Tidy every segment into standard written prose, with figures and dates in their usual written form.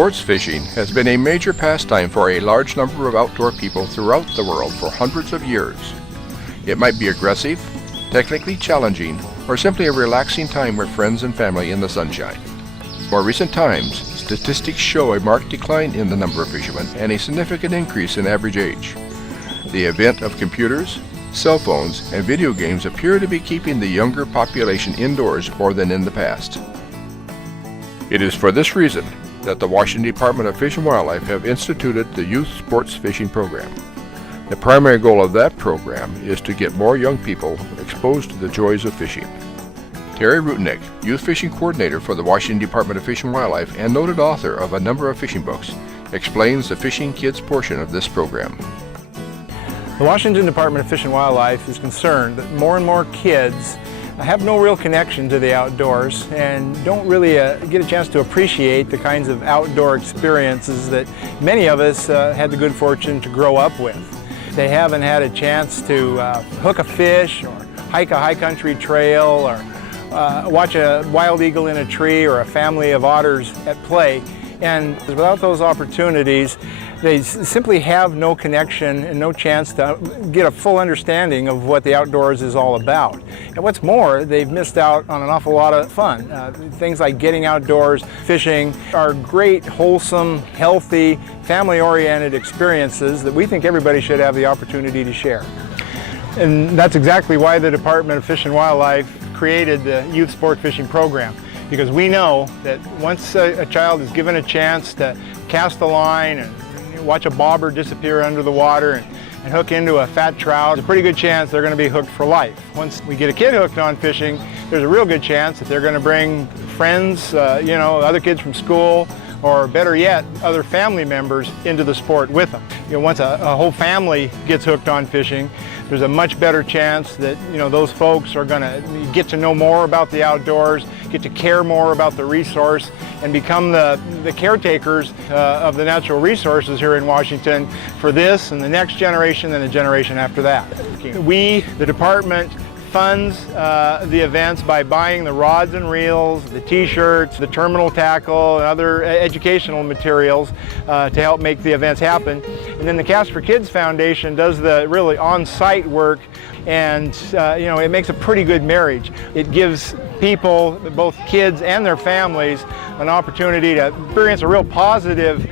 Sports fishing has been a major pastime for a large number of outdoor people throughout the world for hundreds of years. It might be aggressive, technically challenging, or simply a relaxing time with friends and family in the sunshine. More recent times, statistics show a marked decline in the number of fishermen and a significant increase in average age. The advent of computers, cell phones, and video games appear to be keeping the younger population indoors more than in the past. It is for this reason that the Washington Department of Fish and Wildlife have instituted the Youth Sports Fishing Program. The primary goal of that program is to get more young people exposed to the joys of fishing. Terry Rutnick, Youth Fishing Coordinator for the Washington Department of Fish and Wildlife and noted author of a number of fishing books, explains the Fishing Kids portion of this program. The Washington Department of Fish and Wildlife is concerned that more and more kids have no real connection to the outdoors and don't really get a chance to appreciate the kinds of outdoor experiences that many of us had the good fortune to grow up with. They haven't had a chance to hook a fish or hike a high country trail or watch a wild eagle in a tree or a family of otters at play. And without those opportunities, they simply have no connection and no chance to get a full understanding of what the outdoors is all about. And what's more, they've missed out on an awful lot of fun. Things like getting outdoors, fishing are great, wholesome, healthy, family-oriented experiences that we think everybody should have the opportunity to share. And that's exactly why the Department of Fish and Wildlife created the Youth Sport Fishing Program. Because we know that once a child is given a chance to cast a line and watch a bobber disappear under the water and hook into a fat trout, there's a pretty good chance they're going to be hooked for life. Once we get a kid hooked on fishing, there's a real good chance that they're going to bring friends, other kids from school, or better yet, other family members into the sport with them. Once a whole family gets hooked on fishing, there's a much better chance that those folks are going to get to know more about the outdoors, get to care more about the resource, and become the caretakers of the natural resources here in Washington for this and the next generation and the generation after that. We, the department, funds the events by buying the rods and reels, the t-shirts, the terminal tackle, and other educational materials to help make the events happen. And then the Cast for Kids Foundation does the really on-site work, and it makes a pretty good marriage. It gives people, both kids and their families, an opportunity to experience a real positive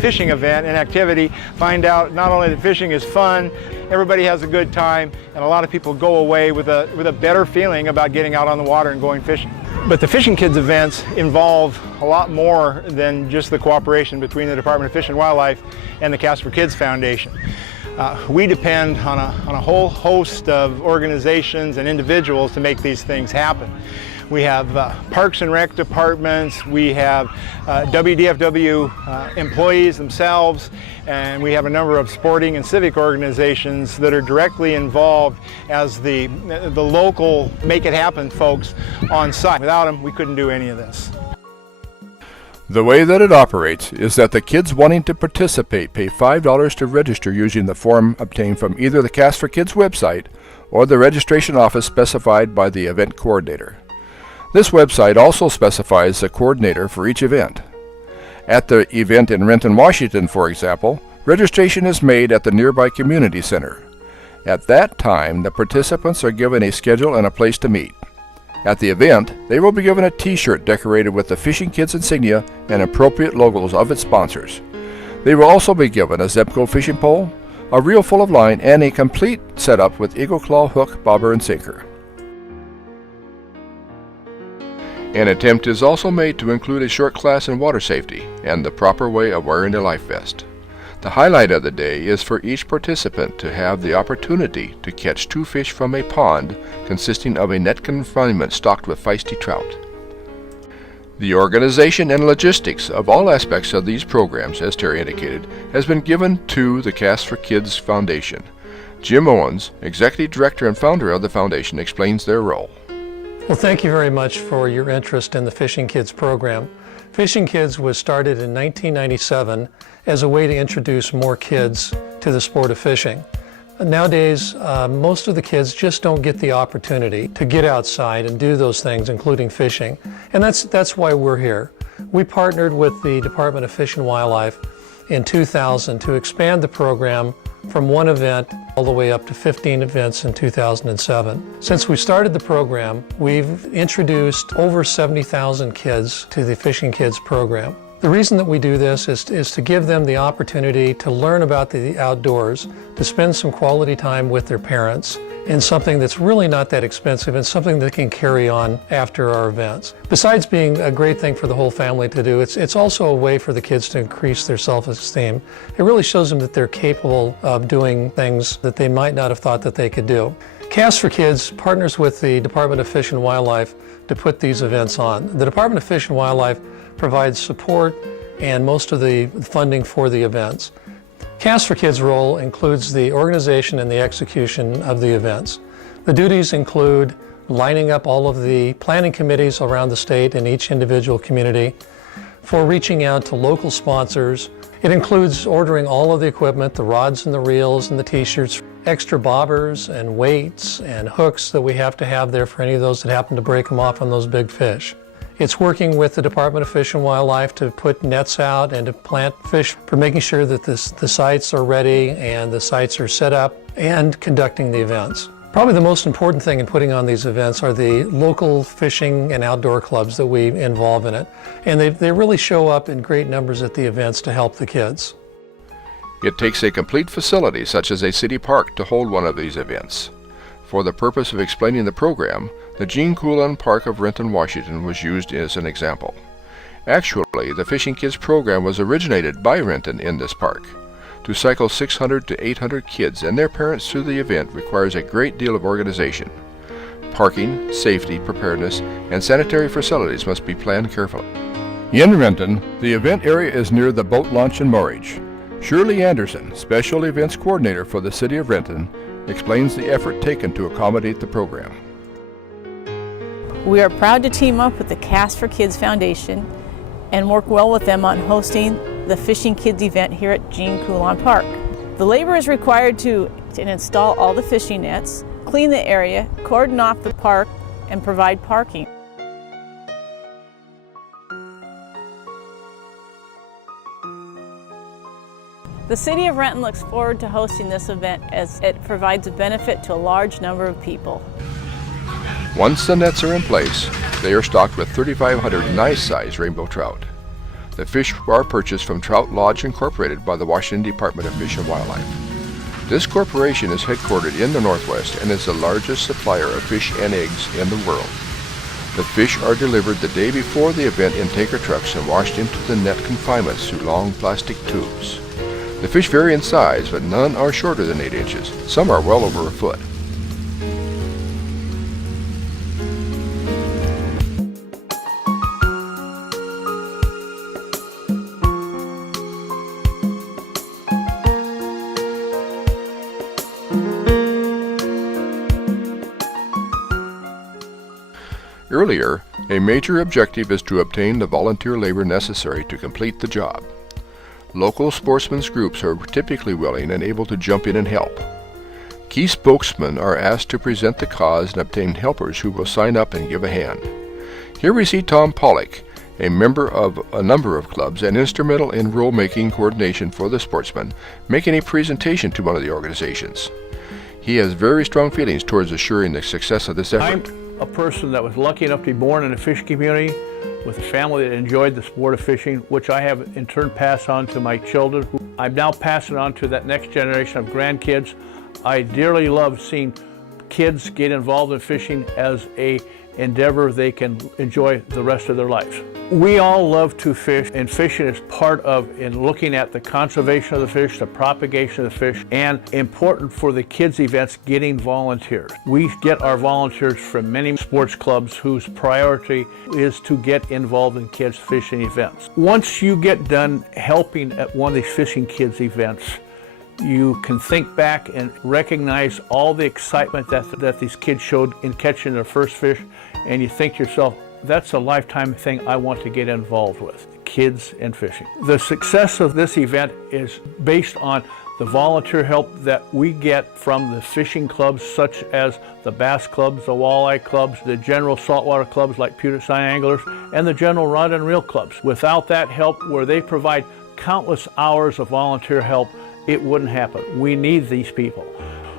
fishing event and activity, find out not only that fishing is fun, everybody has a good time, and a lot of people go away with a better feeling about getting out on the water and going fishing. But the Fishing Kids events involve a lot more than just the cooperation between the Department of Fish and Wildlife and the Cast for Kids Foundation. We depend on a whole host of organizations and individuals to make these things happen. We have Parks and Rec departments, we have WDFW employees themselves, and we have a number of sporting and civic organizations that are directly involved as the local make it happen folks on site. Without them, we couldn't do any of this. The way that it operates is that the kids wanting to participate pay $5 to register using the form obtained from either the Cast for Kids website or the registration office specified by the event coordinator. This website also specifies the coordinator for each event. At the event in Renton, Washington, for example, registration is made at the nearby community center. At that time, the participants are given a schedule and a place to meet. At the event, they will be given a t-shirt decorated with the Fishing Kids insignia and appropriate logos of its sponsors. They will also be given a Zebco fishing pole, a reel full of line, and a complete setup with Eagle Claw hook, bobber, and sinker. An attempt is also made to include a short class in water safety and the proper way of wearing a life vest. The highlight of the day is for each participant to have the opportunity to catch 2 fish from a pond consisting of a net confinement stocked with feisty trout. The organization and logistics of all aspects of these programs, as Terry indicated, has been given to the Cast for Kids Foundation. Jim Owens, Executive Director and founder of the foundation, explains their role. Well, thank you very much for your interest in the Fishing Kids program. Fishing Kids was started in 1997 as a way to introduce more kids to the sport of fishing. Nowadays, most of the kids just don't get the opportunity to get outside and do those things, including fishing. And that's why we're here. We partnered with the Department of Fish and Wildlife in 2000 to expand the program from one event all the way up to 15 events in 2007. Since we started the program, we've introduced over 70,000 kids to the Fishing Kids program. The reason that we do this is to give them the opportunity to learn about the outdoors, to spend some quality time with their parents in something that's really not that expensive and something that can carry on after our events. Besides being a great thing for the whole family to do, it's also a way for the kids to increase their self-esteem. It really shows them that they're capable of doing things that they might not have thought that they could do. Cast for Kids partners with the Department of Fish and Wildlife to put these events on. The Department of Fish and Wildlife provides support and most of the funding for the events. Cast for Kids' role includes the organization and the execution of the events. The duties include lining up all of the planning committees around the state and each individual community, for reaching out to local sponsors. It includes ordering all of the equipment, the rods and the reels and the t-shirts, extra bobbers and weights and hooks that we have to have there for any of those that happen to break them off on those big fish. It's working with the Department of Fish and Wildlife to put nets out and to plant fish, for making sure that the sites are ready and the sites are set up, and conducting the events. Probably the most important thing in putting on these events are the local fishing and outdoor clubs that we involve in it. And they really show up in great numbers at the events to help the kids. It takes a complete facility such as a city park to hold one of these events. For the purpose of explaining the program, the Gene Coulon Park of Renton, Washington was used as an example. Actually, the Fishing Kids program was originated by Renton in this park. To cycle 600 to 800 kids and their parents through the event requires a great deal of organization. Parking, safety, preparedness, and sanitary facilities must be planned carefully. In Renton, the event area is near the boat launch and moorage. Shirley Anderson, Special Events Coordinator for the City of Renton, explains the effort taken to accommodate the program. We are proud to team up with the Cast for Kids Foundation and work well with them on hosting the Fishing Kids event here at Gene Coulon Park. The labor is required to install all the fishing nets, clean the area, cordon off the park, and provide parking. The City of Renton looks forward to hosting this event as it provides a benefit to a large number of people. Once the nets are in place, they are stocked with 3,500 nice-sized rainbow trout. The fish are purchased from Trout Lodge Incorporated by the Washington Department of Fish and Wildlife. This corporation is headquartered in the Northwest and is the largest supplier of fish and eggs in the world. The fish are delivered the day before the event in tanker trucks and washed into the net confinements through long plastic tubes. The fish vary in size, but none are shorter than 8 inches. Some are well over a foot. Earlier, a major objective is to obtain the volunteer labor necessary to complete the job. Local sportsmen's groups are typically willing and able to jump in and help. Key spokesmen are asked to present the cause and obtain helpers who will sign up and give a hand. Here we see Tom Pollock, a member of a number of clubs and instrumental in rule-making coordination for the sportsmen, making a presentation to one of the organizations. He has very strong feelings towards assuring the success of this effort. I'm a person that was lucky enough to be born in a fishing community with a family that enjoyed the sport of fishing, which I have in turn passed on to my children. I'm now passing on to that next generation of grandkids. I dearly love seeing kids get involved in fishing as an endeavor they can enjoy the rest of their lives. We all love to fish, and fishing is part of in looking at the conservation of the fish, the propagation of the fish, and important for the kids events, getting volunteers. We get our volunteers from many sports clubs whose priority is to get involved in kids fishing events. Once you get done helping at one of these Fishing Kids events, you can think back and recognize all the excitement that these kids showed in catching their first fish, and you think to yourself, that's a lifetime thing I want to get involved with, kids and fishing. The success of this event is based on The volunteer help that we get from the fishing clubs such as the bass clubs, the walleye clubs, the general saltwater clubs like Puget Sound Anglers, and the general rod and reel clubs. Without that help, where they provide countless hours of volunteer help, it wouldn't happen. We need these people.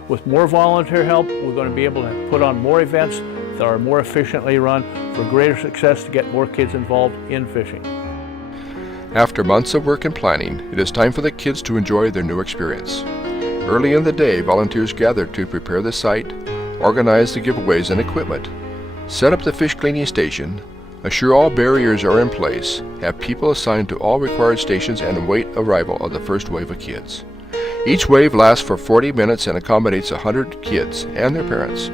With more volunteer help, we're going to be able to put on more events that are more efficiently run for greater success to get more kids involved in fishing. After months of work and planning, it is time for the kids to enjoy their new experience. Early in the day, volunteers gathered to prepare the site, organize the giveaways and equipment, set up the fish cleaning station, assure all barriers are in place, have people assigned to all required stations, and await arrival of the first wave of kids. Each wave lasts for 40 minutes and accommodates 100 kids and their parents.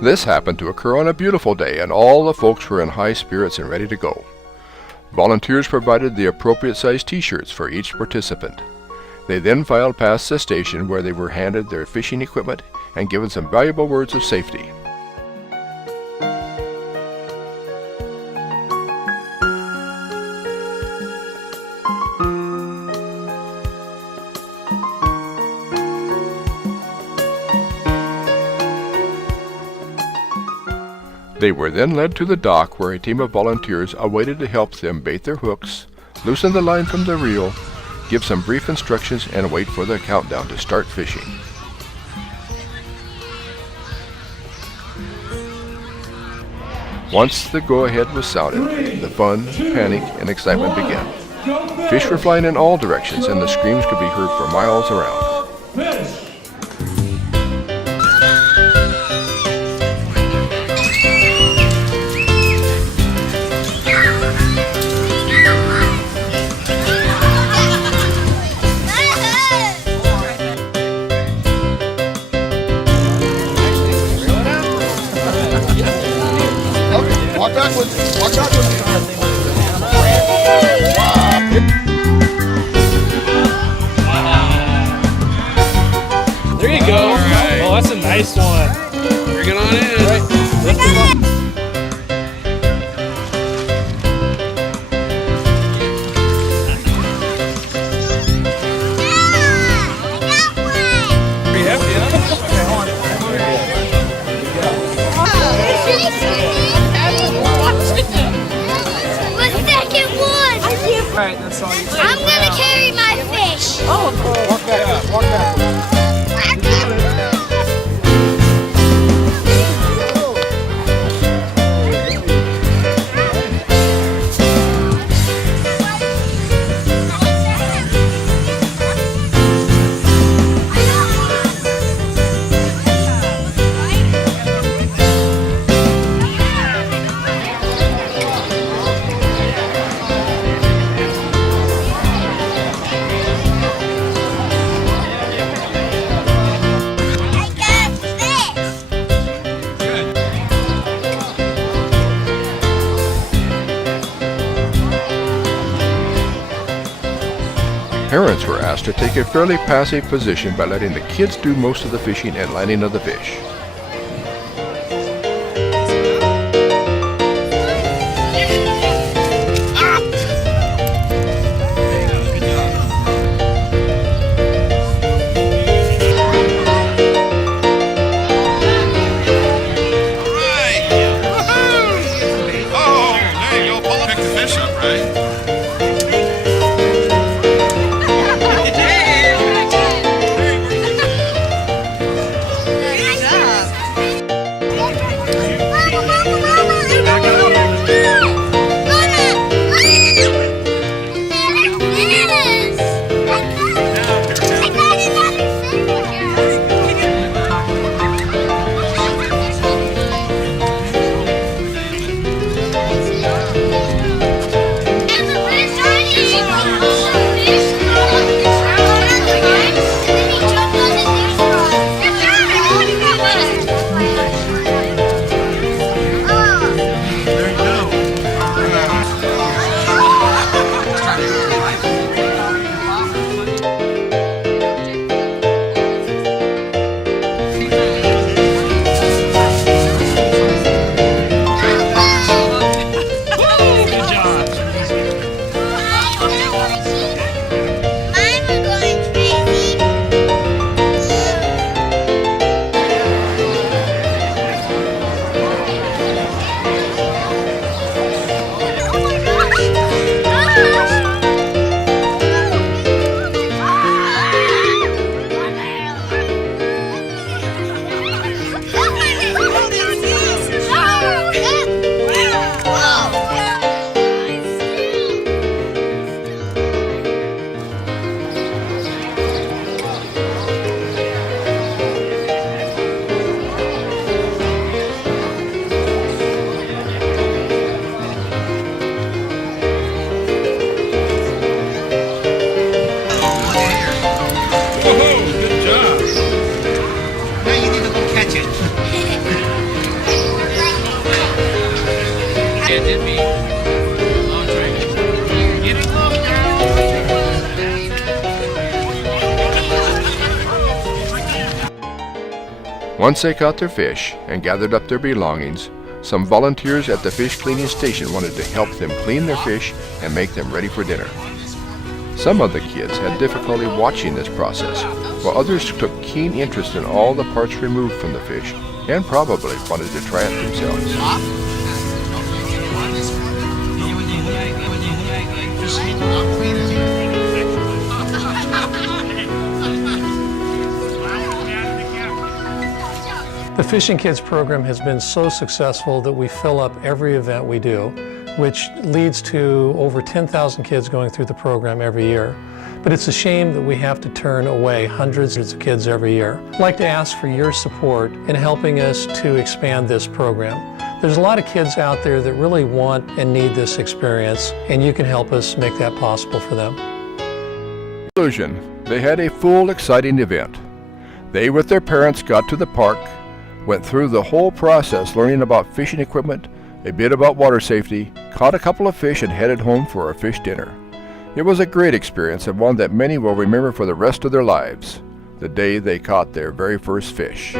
This happened to occur on a beautiful day, and all the folks were in high spirits and ready to go. Volunteers provided the appropriate sized t-shirts for each participant. They then filed past the station where they were handed their fishing equipment and given some valuable words of safety. They were then led to the dock where a team of volunteers awaited to help them bait their hooks, loosen the line from the reel, give some brief instructions, and wait for the countdown to start fishing. Once the go-ahead was sounded, the fun, panic, and excitement began. Fish were flying in all directions, and the screams could be heard for miles around. There you go. Right. Oh, that's a nice one. Bring it on in. Right. Alright, that's all you. I'm gonna carry my fish. Oh, walk back, walk back. Parents were asked to take a fairly passive position by letting the kids do most of the fishing and landing of the fish. Once they caught their fish and gathered up their belongings, some volunteers at the fish cleaning station wanted to help them clean their fish and make them ready for dinner. Some of the kids had difficulty watching this process, while others took keen interest in all the parts removed from the fish and probably wanted to try it themselves. The Fishing Kids program has been so successful that we fill up every event we do, which leads to over 10,000 kids going through the program every year. But it's a shame that we have to turn away hundreds of kids every year. I'd like to ask for your support in helping us to expand this program. There's a lot of kids out there that really want and need this experience, and you can help us make that possible for them. Conclusion, they had a full, exciting event. They, with their parents, got to the park, went through the whole process learning about fishing equipment, a bit about water safety, caught a couple of fish and headed home for a fish dinner. It was a great experience and one that many will remember for the rest of their lives, the day they caught their very first fish.